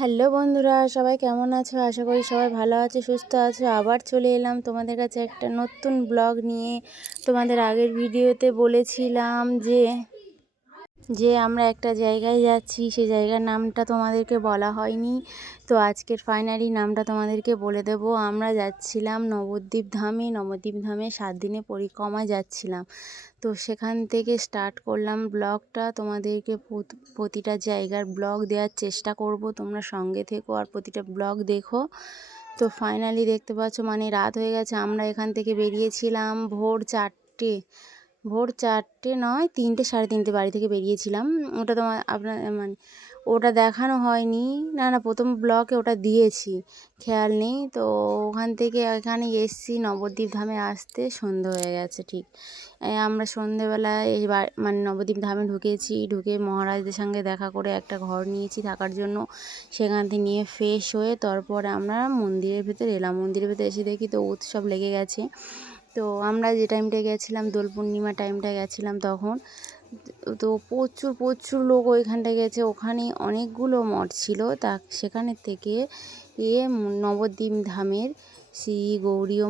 Hello বন্ধুরা, সবাই কেমন আছো? আশা করি সবাই ভালো আছো, সুস্থ আছো। আবার চলে এলাম তোমাদের কাছে একটা নতুন ব্লগ নিয়ে। তোমাদের আগের ভিডিওতে বলেছিলাম যে আমরা একটা জায়গায় যাচ্ছি, সেই জায়গার নামটা তোমাদেরকে বলা হয়নি। তো আজকের ফাইনালি নামটা তোমাদেরকে বলে দেব। আমরা যাচ্ছিলাম নবদ্বীপ ধামে 7 দিনের পরিক্রমায় যাচ্ছিলাম। তো সেখান থেকে স্টার্ট করলাম ব্লগটা। তোমাদেরকে প্রতিটা জায়গার ব্লগ দেওয়ার চেষ্টা করব, তোমরা সঙ্গে থেকো আর প্রতিটা ব্লগ দেখো। তো ফাইনালি দেখতে পাচ্ছ, মানে রাত হয়ে গেছে। আমরা এখান থেকে বেরিয়েছিলাম ভোর 4টে নয়, 3টে, 3:30 বাড়ি থেকে বেরিয়েছিলাম। ওটা আপনার মানে ওটা দেখানো হয়নি, না প্রথম ব্লকে ওটা দিয়েছি, খেয়াল নেই। তো ওখান থেকে এখানে এসছি নবদ্বীপ ধামে আসতে সন্ধে হয়ে গেছে ঠিক। আমরা সন্ধেবেলায় মানে নবদ্বীপ ধামে ঢুকে মহারাজদের সঙ্গে দেখা করে একটা ঘর নিয়েছি থাকার জন্য। সেখান থেকে নিয়ে ফ্রেশ হয়ে তারপরে আমরা মন্দিরের ভেতরে এলাম। মন্দিরের ভেতরে এসে দেখি তো উৎসব লেগে গেছে। তো আমরা যে টাইমটায় গেছিলাম, দোল পূর্ণিমা টাইমটায় গেছিলাম তখন। তো প্রচুর লোক ওইখানটায় গেছে। ওখানে অনেকগুলো মঠ ছিল। সেখানের থেকে নবদ্বীপ ধামের শ্রী গৌরীয়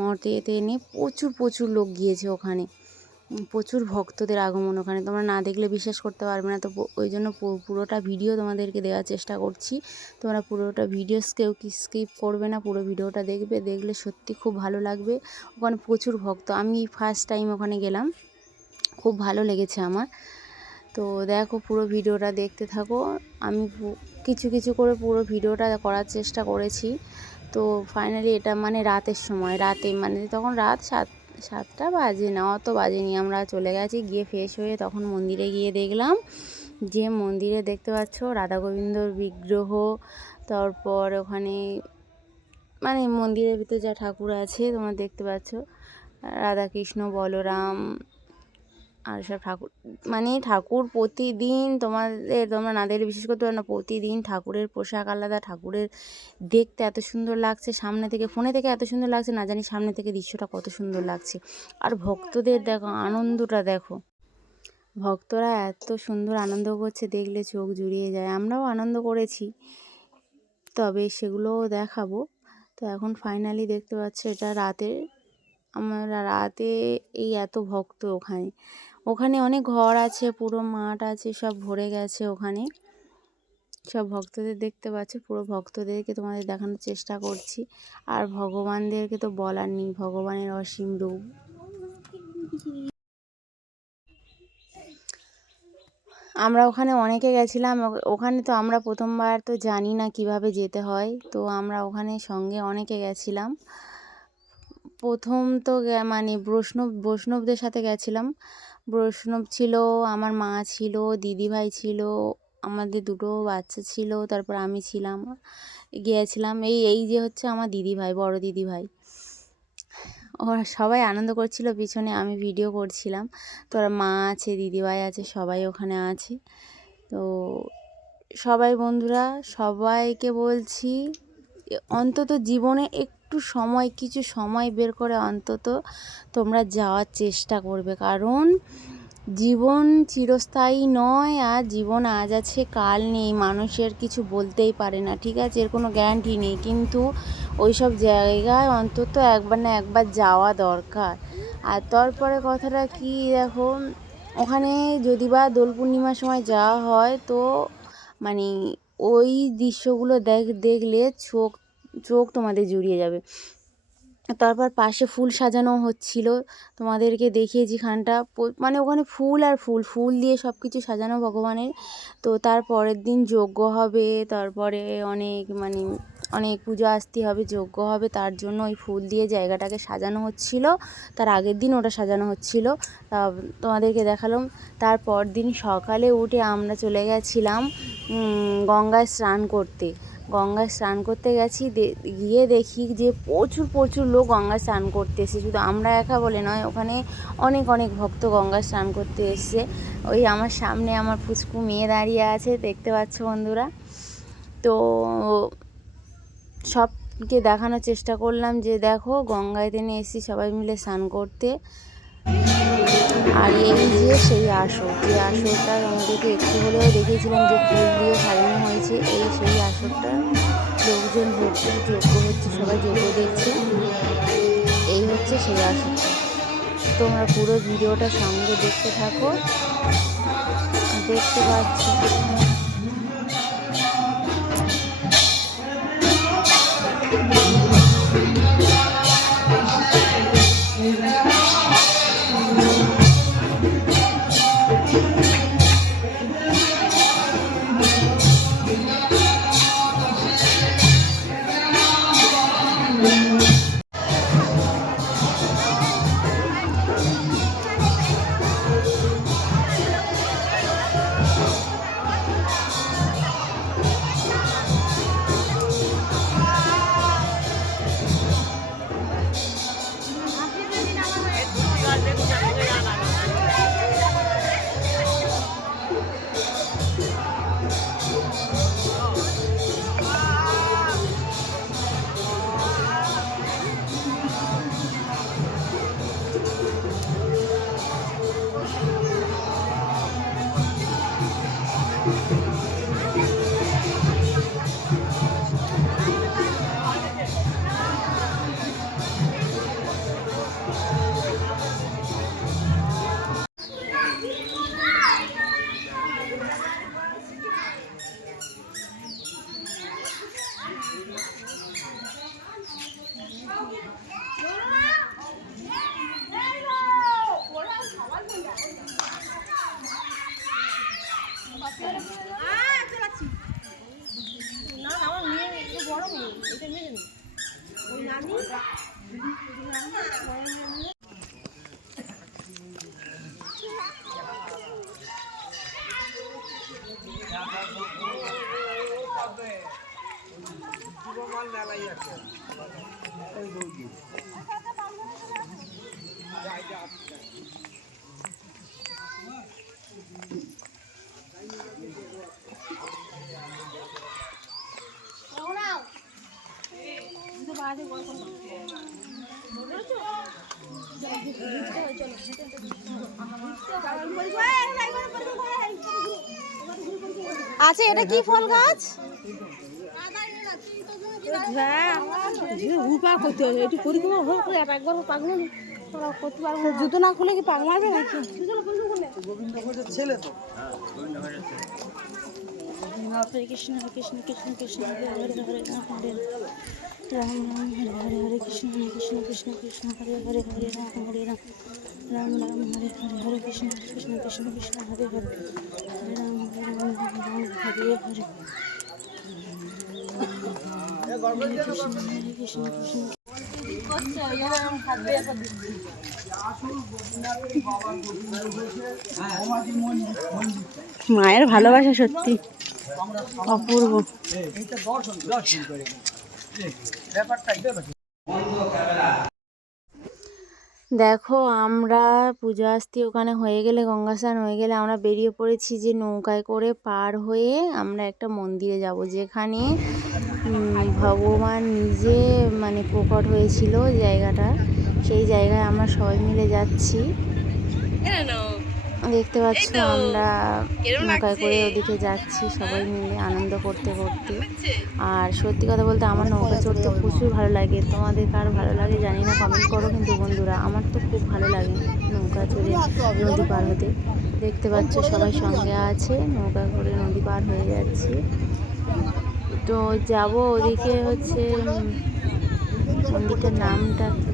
মঠেতে এনে প্রচুর লোক গিয়েছে ওখানে। প্রচুর ভক্তদের আগমন ওখানে, তোমরা না দেখলে বিশ্বাস করতে পারবে না। তো ওই জন্য পুরোটা ভিডিও তোমাদেরকে দেওয়ার চেষ্টা করছি। তোমরা পুরোটা ভিডিও কেউ স্কিপ করবে না, পুরো ভিডিওটা দেখলে সত্যি খুব ভালো লাগবে। ওখানে প্রচুর ভক্ত। আমি ফার্স্ট টাইম ওখানে গেলাম, খুব ভালো লেগেছে আমার। তো দেখো, পুরো ভিডিওটা দেখতে থাকো। আমি কিছু করে পুরো ভিডিওটা করার চেষ্টা করেছি। তো ফাইনালি এটা মানে রাতের সময়, মানে তখন রাত 7টা বাজে না, অত বাজেনি। আমরা চলে গেছি, গিয়ে ফ্রেশ হয়ে তখন মন্দিরে গিয়ে দেখলাম যে মন্দিরে দেখতে পাচ্ছ রাধা গোবিন্দর বিগ্রহ। তারপর ওখানে মানে মন্দিরের ভিতরে যা ঠাকুর আছে তোমরা দেখতে পাচ্ছ, রাধাকৃষ্ণ, বলরাম আর সব ঠাকুর। মানে ঠাকুর প্রতিদিন তোমরা না দেখলে বিশেষ করতে পারো না, প্রতিদিন ঠাকুরের পোশাক আলাদা, ঠাকুরের দেখতে এত সুন্দর লাগছে সামনে থেকে, ফোনে থেকে এত সুন্দর লাগছে না জানি, সামনে থেকে দৃশ্যটা কত সুন্দর লাগছে। আর ভক্তদের দেখো, আনন্দটা দেখো, ভক্তরা এত সুন্দর আনন্দ করছে, দেখলে চোখ জুড়িয়ে যায়। আমরাও আনন্দ করেছি, তবে সেগুলোও দেখাবো। তো এখন ফাইনালি দেখতে পাচ্ছ এটা আমরা রাতে এই এত ভক্ত ওখানে অনেক ঘর আছে, পুরো মাঠ আছে, সব ভরে গেছে ওখানে। সব ভক্তদের দেখতে পাচ্ছ, পুরো ভক্তদেরকে তোমাদের দেখানোর চেষ্টা করছি। আর ভগবানদেরকে তো বলার নেই, ভগবানের অসীম রূপ। আমরা ওখানে অনেকে গেছিলাম। ওখানে তো আমরা প্রথমবার, তো জানি না কিভাবে যেতে হয়। তো আমরা ওখানে সঙ্গে অনেকে গেছিলাম। প্রথম তো মানে বৈষ্ণবদের সাথে গেছিলাম। বৈষ্ণব ছিল, আমার মা ছিল, দিদিভাই ছিল, আমাদের 2টো বাচ্চা ছিল, তারপর আমি ছিলাম, গিয়েছিলাম। এই যে হচ্ছে আমার দিদিভাই, বড় দিদিভাই। ওরা সবাই আনন্দ করছিল পিছনে, আমি ভিডিও করছিলাম। তো ওরা মা আছে, দিদিভাই আছে, সবাই ওখানে আছে। তো সবাই বন্ধুরা, সবাইকে বলছি অন্তত জীবনে কিছু সময় বের করে অন্তত তোমরা যাওয়ার চেষ্টা করবে। কারণ জীবন চিরস্থায়ী নয়, আর জীবন আজ আছে কাল নেই, মানুষের কিছু বলতেই পারে না, ঠিক আছে, এর কোনো গ্যারান্টি নেই। কিন্তু ওই সব জায়গায় অন্তত একবার না একবার যাওয়া দরকার। আর তারপরে কথাটা কি, দেখো ওখানে যদি বা দোল পূর্ণিমার সময় যাওয়া হয়, তো মানে ওই দৃশ্যগুলো দেখলে চোখ তোমাদের জুড়িয়ে যাবে। তারপর পাশে ফুল সাজানো হচ্ছিল, তোমাদেরকে দেখিয়েছি খানটা। মানে ওখানে ফুল দিয়ে সব কিছু সাজানো ভগবানের। তো তার পরের দিন যজ্ঞ হবে, তারপরে অনেক পুজো আস্তি হবে, যজ্ঞ হবে, তার জন্য ওই ফুল দিয়ে জায়গাটাকে সাজানো হচ্ছিল। তার আগের দিন ওটা সাজানো হচ্ছিল, তোমাদেরকে দেখালাম। তারপর দিন সকালে উঠে আমরা চলে গেছিলাম গঙ্গায় স্নান করতে গেছি। গিয়ে দেখি যে প্রচুর লোক গঙ্গায় স্নান করতে এসেছে। শুধু আমরা একা বলে নয়, ওখানে অনেক ভক্ত গঙ্গায় স্নান করতে এসেছে। ওই আমার সামনে আমার ফুচকু মেয়ে দাঁড়িয়ে আছে, দেখতে পাচ্ছ বন্ধুরা। তো সবকে দেখানোর চেষ্টা করলাম যে দেখো গঙ্গায় টেনে এসেছি সবাই মিলে স্নান করতে। আর এই যে সেই আসরটা তোমাদের ভিডিওতে একটু হলেও দেখিয়েছিলাম যে ফুল দিয়ে সাজানো হয়েছে, এই সেই আসরটা। লোকজন ভর্তি, যজ্ঞ হচ্ছে, সবাই যজ্ঞ দেখছে। এই হচ্ছে সেই আসরটা। তোমরা পুরো ভিডিওটা সঙ্গে দেখতে থাকো, দেখতে পাচ্ছ। আচ্ছা, এটা কি ফল গাছ? জুতো না খুলে কি পাক মারবে নাকি? ছেলে তো। হরে কৃষ্ণ হরে কৃষ্ণ কৃষ্ণ কৃষ্ণ হরে হরে হরে রাম হরে রাম রাম হরে হরে হরে কৃষ্ণ কৃষ্ণ কৃষ্ণ হরে হরে হরে রাম হরে রাম রাম রাম হরে হরে হরে কৃষ্ণ কৃষ্ণ কৃষ্ণ কৃষ্ণ হরে হরে হরে রাম হরে হরে মায়ের ভালোবাসা সত্যি অপূর্ব। দেখো, আমরা পূজা আস্তি ওখানে হয়ে গেলে, গঙ্গা স্নান হয়ে গেলে আমরা বেরিয়ে পড়েছি যে নৌকায় করে পার হয়ে আমরা একটা মন্দিরে যাব, যেখানে ভগবান নিজে মানে প্রকট হয়েছিল জায়গাটা। সেই জায়গায় আমরা সবাই মিলে যাচ্ছি। দেখতে পাচ্ছ আমরা নৌকায় করে ওদিকে যাচ্ছি সবাই মিলে আনন্দ করতে করতে। আর সত্যি কথা বলতে আমার নৌকা চড়তে প্রচুর ভালো লাগে। তোমাদের কার ভালো লাগে জানি না, কমেন্ট করো কিন্তু বন্ধুরা। আমার তো খুব ভালো লাগে নৌকা চড়ে নদী পার হতে। দেখতে পাচ্ছ সবাই সঙ্গে আছে, নৌকা করে নদী পার হয়ে যাচ্ছি। তো যাব ওদিকে, হচ্ছে মন্দিরটার নামটা কি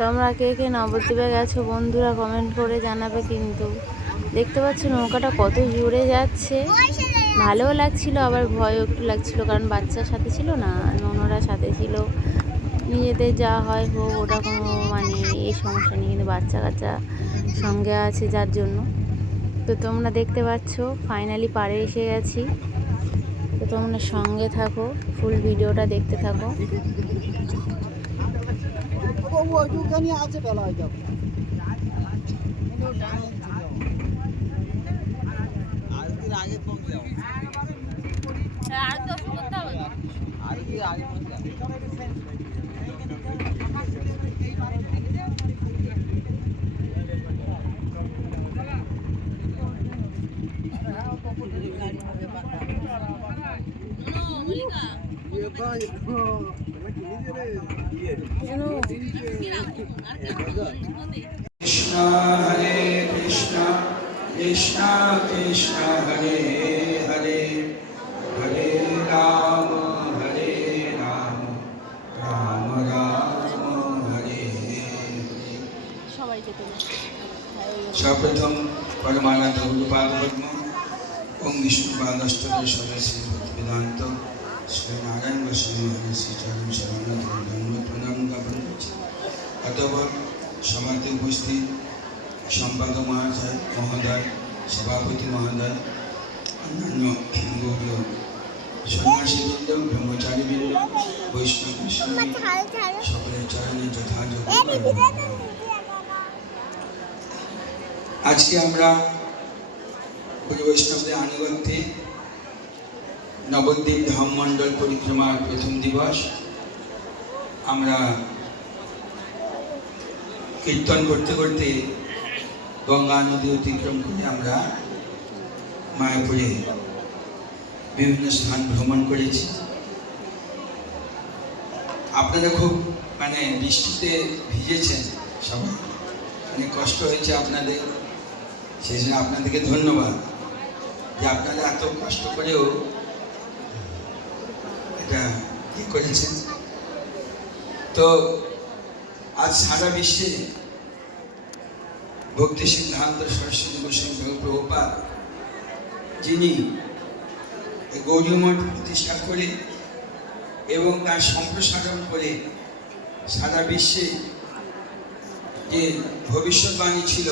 তোমরা কে কে নবদ্বীপে গেছো বন্ধুরা কমেন্ট করে জানাবে কিন্তু। দেখতে পাচ্ছ নৌকাটা কত জোরে যাচ্ছে, ভালোও লাগছিল আবার ভয়ও একটু লাগছিল, কারণ বাচ্চার সাথে ছিল না, ননরা সাথে ছিল। নিজেদের যা হয় হোক, ওটা কোনো মানে এই সমস্যা নেই, কিন্তু বাচ্চা কাচ্চা সঙ্গে আছে যার জন্য। তো তোমরা দেখতে পাচ্ছ ফাইনালি পাড়ে এসে গেছি। তো তোমরা সঙ্গে থাকো, ফুল ভিডিওটা দেখতে থাকো। আছে বেলা হয়ে যাবে। আগে পৌঁছে যাবো, আর তো করতে হবে, আগে পৌঁছে যাবো। Krishna Hare Krishna Krishna Krishna Hare Hare Hare Rama Hare Rama Rama Rama Hare Hare সর্বপ্রথম পরমানন্দ গুরুপাদ পদ্ম ওম বিষ্ণুপাদষ্টকে সদস্য বেদান্ত শ্রী নারায়ণ বৈষ্ণব শ্রী চরণ শরণ প্রণাম জ্ঞাপন করছি। অতঃপর সমাজে উপস্থিত সম্পাদক মহোদয় সভাপতি মহোদয় অন্যান্য গৌরীয় সন্ন্যাসীবৃন্দ ব্রহ্মচারীবৃন্দ বৈষ্ণব সকলের চরণে যথাযথ। আজকে আমরা গুরু বৈষ্ণবদের আনুগত্যে নবদ্বীপ ধাম মণ্ডল পরিক্রমার প্রথম দিবস। আমরা কীর্তন করতে করতে গঙ্গা নদী অতিক্রম করে আমরা মায়াপুরে বিভিন্ন স্থান ভ্রমণ করেছি। আপনারা খুব বৃষ্টিতে ভিজেছেন, সবাই অনেক কষ্ট হয়েছে আপনাদের, সেই জন্য আপনাদেরকে ধন্যবাদ যে আপনারা এত কষ্ট করেও এটা করেছেন। তো আজ সারা বিশ্বে ভক্তি সিদ্ধান্ত সরস্বতী গোস্বামী প্রভুপাদ, যিনি গৌড়ীয় মঠ প্রতিষ্ঠা করে এবং তার সম্প্রসারণ করে সারা বিশ্বে যে ভবিষ্যৎবাণী ছিল,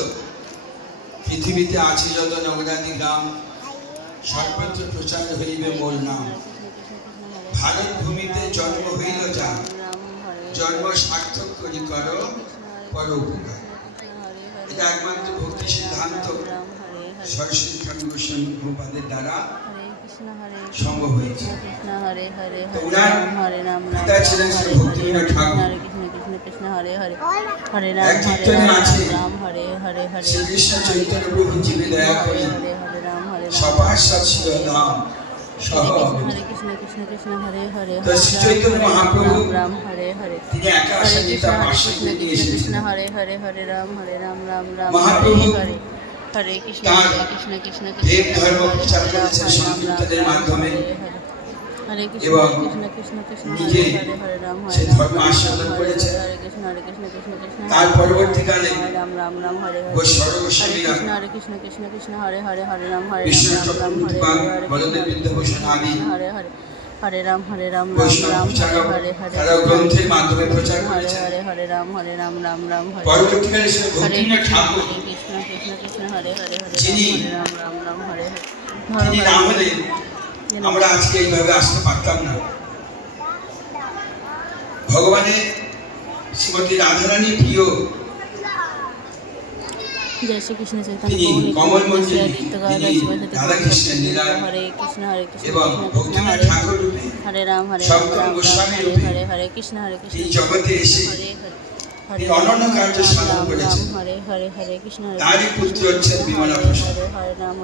পৃথিবীতে আছে যত নগরাদি গ্রাম সর্বত্র প্রচার হইবে মোর নাম, ভারত ভূমিতে জন্ম হইল যা, জন্ম সার্থক করি করো পর উপকার। এটা একমাত্র ভক্তি সিদ্ধান্ত সরস্বতী ঠাকুর গোস্বামী প্রভুপাদের দ্বারা সম্ভব হয়েছে। ওনার পিতা ছিলেন শ্রী ভক্তিবিনোদ ঠাকুর। এক কীর্তনে আছে, শ্রীকৃষ্ণ চৈতন্য প্রভু জীবে দয়া করি সপার্ষদ ছিল নাম সহ। তো শ্রী চৈতন্য মহাপ্রভু তিনি একা আসেননি, তার পার্শ্বে নিয়ে এসেছিলেন। মহাপ্রভু তার দেব ধর্ম প্রচার করেছেন সংকীর্তনের মাধ্যমে এবং নিজে সে ধর্ম আস্বাদন করেছেন। তার পরবর্তীকালে গোস্বামীরা বিষ্ণু চক্রবর্তীপাদ, বলদেব বিদ্যাভূষণ আদি বৈষ্ণব প্রচারক তারাও গ্রন্থের মাধ্যমে প্রচার করেছেন। পরবর্তীকালে শ্রী ভক্তিবিনোদ ঠাকুর, যিনি না হলে আমরা আজকে এইভাবে আসতে পারতাম না। ভগবানের শ্রীমতী রাধারানী প্রিয় जय श्री कृष्ण चैतन्य তিনি কমল মঞ্জুরি, তিনি রাধাকৃষ্ণের লীলা हरे कृष्ण এবং ভক্তিবিনোদ ঠাকুর রূপে हरे राम সপ্তম গোস্বামী রূপে हरे हरे कृष्ण তিনি জগতে এসে हरे তিনি অনন্য কার্য সাধন করেছেন। हरे हरे हरे कृष्ण তারই পুত্র হচ্ছেন বিমলা প্রসাদ। हरे राम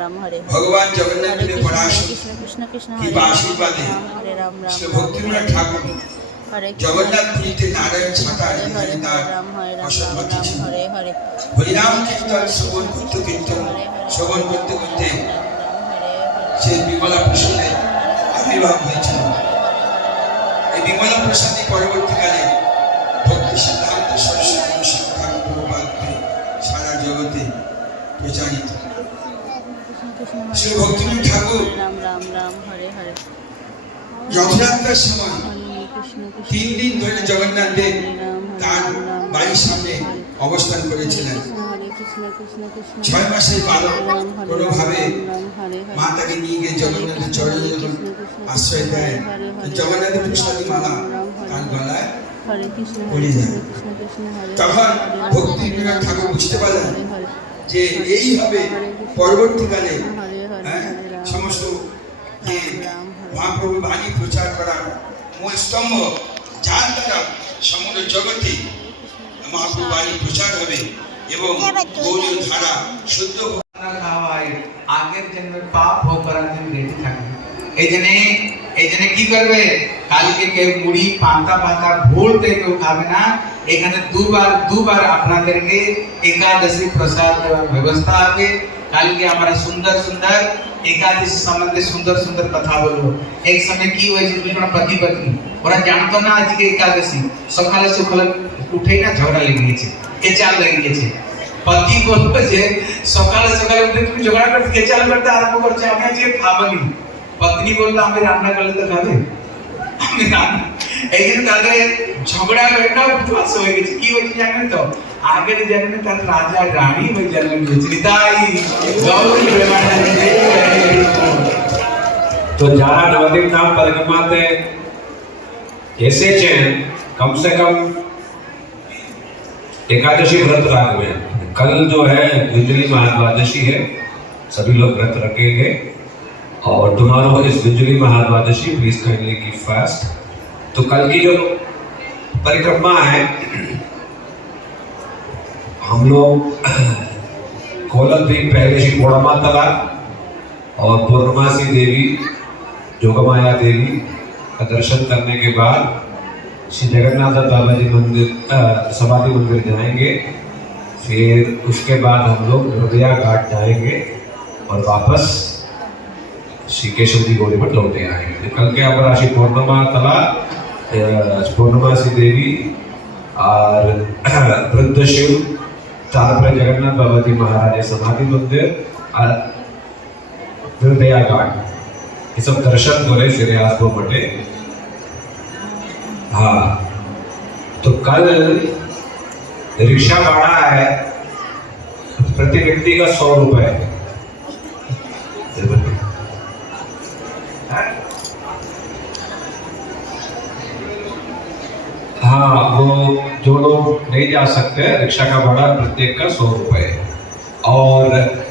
राम हरे ভগবান জগন্নাথের পরাশর कृष्ण कृष्ण कृष्ण কৃপা আশীর্বাদে हरे राम শ্রী ভক্তিবিনোদ ঠাকুর हरे জগন্নাথ পুরীতে নারায়ণ ছাতায় এখানে তার বসবাস ছিল। हरे हरे হরিনাম কীর্তন শ্রবণ করতে করতে সে বিমলা প্রসাদে আবির্ভাব হয়েছিল। এই বিমলা প্রসাদী পরবর্তীকালে ভক্তি সিদ্ধান্ত সরস্বতী গোস্বামী ঠাকুর প্রভুপাদকে সারা জগতে প্রচারিত। শ্রী ভক্তিবিনোদ ঠাকুর राम राम राम हरे हरे রথযাত্রার সময় कृष्ण 3 দিন ধরে জগন্নাথ দেব তার বাড়ির সামনে অবস্থান করেছিলেন। हरे कृष्ण कृष्ण कृष्ण 6 মাসের বালক কোনোভাবে মা তাকে নিয়ে গিয়ে জগন্নাথের চরণে যখন আশ্রয় দেয়, জগন্নাথের প্রসাদী মালা তার গলায় हरे कृष्ण পড়ে যায়। कृष्ण कृष्ण हरे তখন ভক্তিবিনোদ ঠাকুর বুঝতে পারলেন যে এইভাবে পরবর্তীকালে সমস্ত যে মহাপ্রভু বাণী প্রচার করার মূল স্তম্ভ, যার দ্বারা সমগ্র জগতে মহাপ্রভু বাণী প্রচার হবে এবং গৌরীয় ধারা শুদ্ধ খাওয়ায় আগের জন্মের পাপ ভোগ করার জন্য বেঁচে থাকবে। এই জন্য এই জন্য কি করবে কালকে কেউ মুড়ি পান্তা পাতা ভুলতে কেউ খাবে না এখানে দুবার আপনাদেরকে একাদশী প্রসাদ দেওয়ার ব্যবস্থা হবে কালকে আমরা সুন্দর সুন্দর একাদশী সম্বন্ধে সুন্দর সুন্দর কথা বলবো এক সময় কি হয়েছে দুজন পতি পত্নী ওরা জানতো না আজকে একাদশী সকালে সকালে উঠে না ঝগড়া লেগে গেছে কেচাল লেগে গেছে পতি বলবো যে সকালে সকালে উঠে তুমি ঝগড়া করতে কেচাল করতে আরম্ভ করছে আমি আজকে খাবনি পত্নী বললো আমি রান্না করলে তো খাবে আমি রান্না এই জন্য তাদের ঝগড়া করে না উপবাস হয়ে গেছে কি হয়েছে জানেন তো আগের জন্মে তার রাজা রানী হয়ে জন্ম নিয়েছিল তাই গৌরী প্রেমানন্দে तो जारा नवदीप धाम परिक्रमा से ऐसे चैन कम से कम एकादशी व्रत राग में कल जो है बिजली महाद्वादशी है सभी लोग व्रत रखेंगे और टुमारो इस बिजली Mahadwadashi please kindly keep fast तो कल की जो परिक्रमा है हम लोग कोलम द्वीप पहले श्री कोड़मा तला और पूर्णमासी देवी जोगमाया देवी का दर्शन करने के बाद श्री जगन्नाथ बाबा जी मंदिर समाधि मंदिर जाएंगे फिर उसके बाद हम लोग हृदया घाट जाएंगे और वापस श्री केशव जी गोली पर लौटे आएंगे तो कल के हमारा श्री पूर्णमा तला पूर्णमासी देवी और वृद्ध शिव तारपुर जगन्नाथ बाबा जी महाराज समाधि मंदिर और हृदया घाट ये सब दर्शन करे फिर आसपो मटे हाँ तो कल रिक्शा भाड़ा है प्रति व्यक्ति का 100 रुपए हाँ वो जो लोग नहीं जा सकते रिक्शा का भाड़ा प्रत्येक का 100 रुपए और